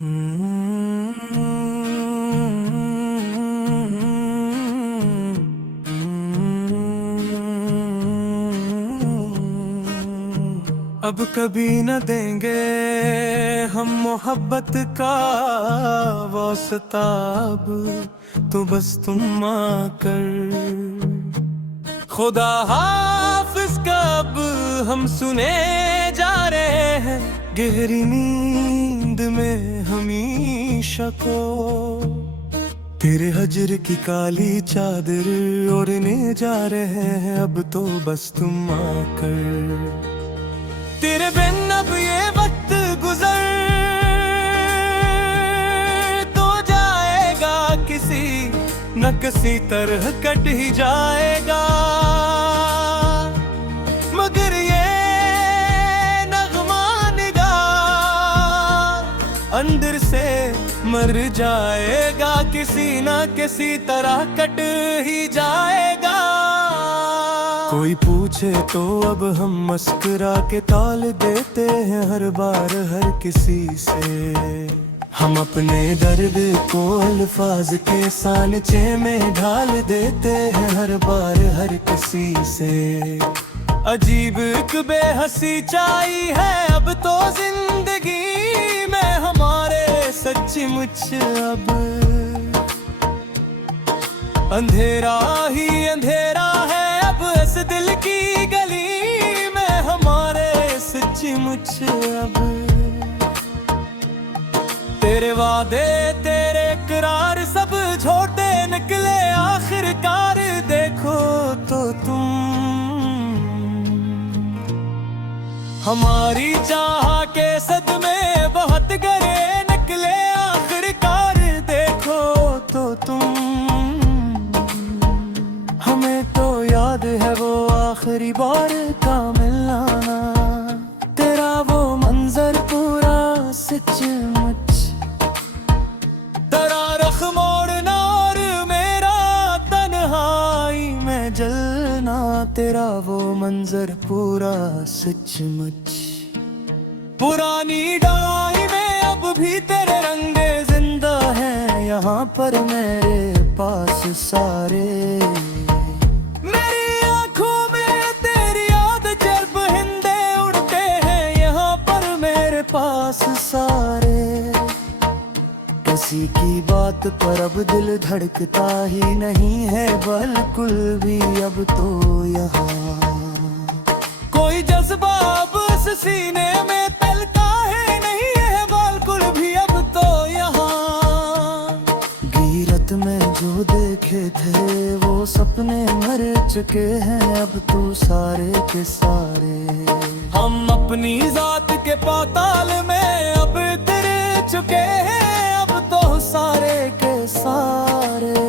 अब कभी न देंगे हम मोहब्बत का वास्ता, अब तो बस तुम आकर खुदा हाफिज का अब हम सुने जा रहे हैं गहरी नींद में हमेशा को। तेरे हजर की काली चादर ओढ़ने जा रहे हैं अब तो बस तुम आकर। तेरे बिन अब ये वक्त गुजर तो जाएगा, किसी न किसी तरह कट ही जाएगा, मगर ये नगमा निगाह अंदर से मर जाएगा, किसी न किसी तरह कट ही जाएगा। कोई पूछे तो अब हम मुस्कुरा के टाल देते हैं हर बार हर किसी से। हम अपने दर्द को अल्फाज के सांचे में ढाल देते हैं हर बार हर किसी से। अजीब एक बेहसी चाही है अब तो जिंदगी में हमारे, सच्चमुच अब अंधेरा ही अंधेरा है इस दिल की गली में हमारे, सच्चमुच अब। तेरे वादे तेरे इकरार सब झूठे निकले आखिरकार, देखो तो तुम हमारी चाह के सदमे बहुत गहरे निकले आखिरकार, देखो तो तुम। हमें तो याद है वो आखिरी बार का मिलना, तेरा वो मंजर पूरा सचमुच। तेरा रख मोड़ना और मेरा तन्हाई में जलना, तेरा वो मंजर पूरा सचमुच। पुरानी डाई में अब भी तेरे रंगे जिंदा हैं यहाँ पर मेरे पास सारे। पास सारे किसी की बात पर अब दिल धड़कता ही नहीं है बिल्कुल भी अब तो यहाँ। कोई जज्बा अब इस सीने में तलता है नहीं है बिल्कुल भी अब तो यहाँ। गीरत में जो देखे थे वो सपने मर चुके हैं अब तो सारे के सारे। हम अपनी जात के पाताल में अब उतर चुके हैं अब तो सारे के सारे।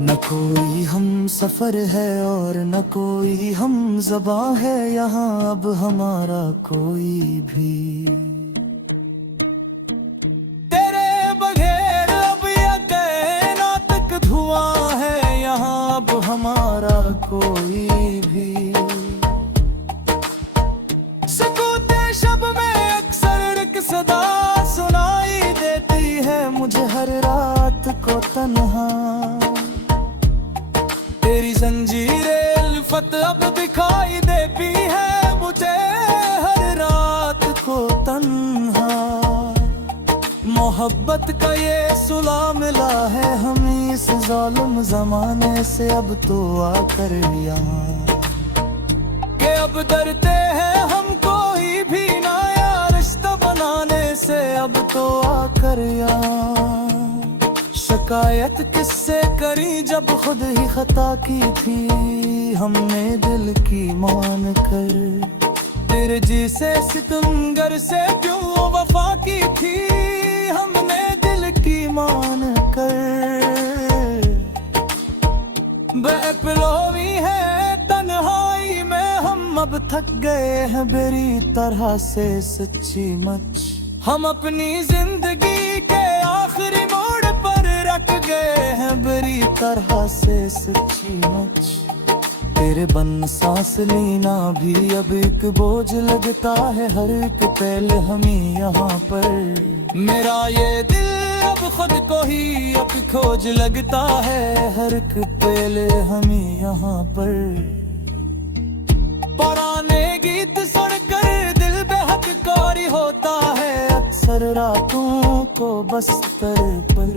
न कोई हम सफर है और न कोई हम ज़बां है यहाँ अब हमारा कोई भी। तेरे बगैर अब यह कहना तक धुआं है यहाँ अब हमारा कोई भी। शब में अक्सर एक सदा सुनाई देती है मुझे हर रात को तन्हा। तेरी जंजीरें उल्फत अब दिखाई देती है मुझे हर रात को तन्हा। मोहब्बत का ये सुला मिला है हमें इस जालिम जमाने से अब तो आकर यहाँ। के अब डरते हैं हम कोई भी नया रिश्ता बनाने से अब तो आकर यहाँ। शिकायत किससे करी जब खुद ही खता की थी हमने दिल की मान कर। तेरे जैसे सितमगर से क्यों वफा की थी हमने दिल की मान कर। बेपलोवी है तन्हाई में हम अब थक गए हैं बुरी तरह से सच्ची मच। हम अपनी जिंदगी के आखिरी मोड़ पर रख गए हैं बुरी तरह से सच्ची मच। तेरे बन सांस लेना भी अब एक बोझ लगता है, हर एक पल हमें यहाँ पर। मेरा ये दिल अब खुद को ही अब खोज लगता है, हर एक पल हमें यहाँ पर। पुराने गीत सुनकर दिल बेहद कोरी होता है, अक्सर रातों को बस्तर पर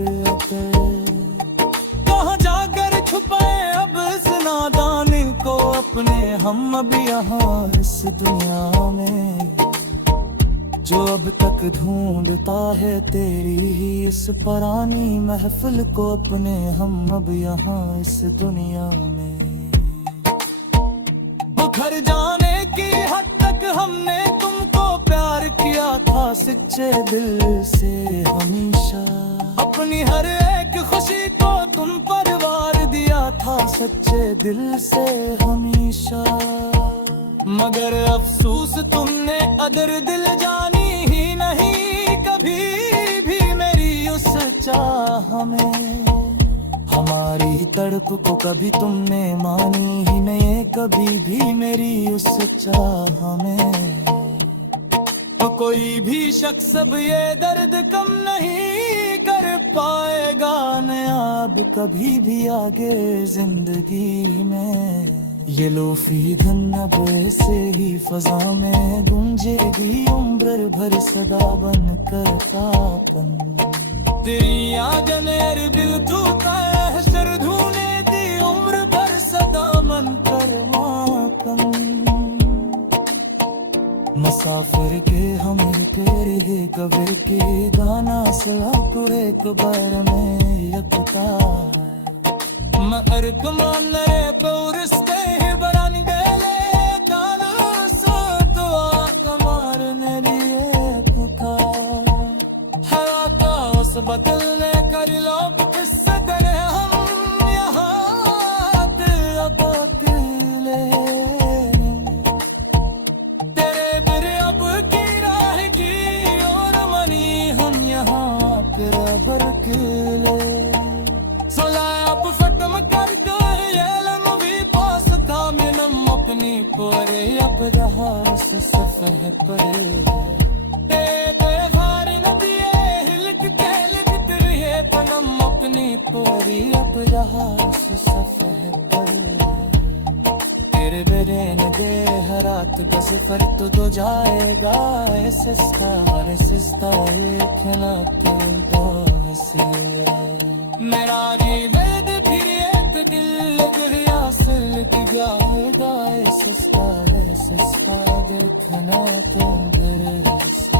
कहाँ जाकर छुपाए अब इस नादानी को अपने हम अब यहाँ इस दुनिया में। जो अब तक ढूंढता है तेरी ही इस पुरानी महफिल को अपने हम अब यहाँ इस दुनिया में। बिखर जाने की हद तक हमने तुमको प्यार किया था सच्चे दिल से हमेशा, अपनी हर एक खुशी को तुम पर वार दिया था सच्चे दिल से हमेशा। मगर अफसोस तुमने अदर दिल जानी ही नहीं कभी भी मेरी उस चाह में। हमारी तड़प को कभी तुमने मानी ही नहीं कभी भी मेरी उस चाह में। तो कोई भी शख्स अब ये दर्द कम नहीं कर पाएगा नायाब कभी भी आगे जिंदगी में। ये लोफी धन अब ऐसे ही फजा में गूंजेगी उम्र भर सदा बन कर तापन। तेरी याद मेरे दिल टूटा है सर धूने दी उम्र भर सदा मन कर मापन। मुसाफिर के हम तेरे कबर के गाना सला पूरे कबर में यकता मर कमाने पौरस्ते बरानी बेले काला सोतवा कमार नेरिए पुकार। हवा का उस बदलने कर लोग किस्से तेरे हम यहाँ अब अकेले। तेरे बिर अब की राह की और मनी हम यहाँ फिर बरकेले। सोलाप खत्म कर दो ये लन भी पास था मिनम अपनी पूरे अब रहा सफह पर। हार न दिए हिलक कहलक तेरे पनम अपनी पूरी अब रहा सफह पर। तेरे बेरेन दे हरात बस पर तो जाएगा ऐसे हर सिस्ता एक ना के दो हंसी। मेरा वेद फिर एक दिल लग गया सिलक जाएगा सस्ता देखना के अंदर।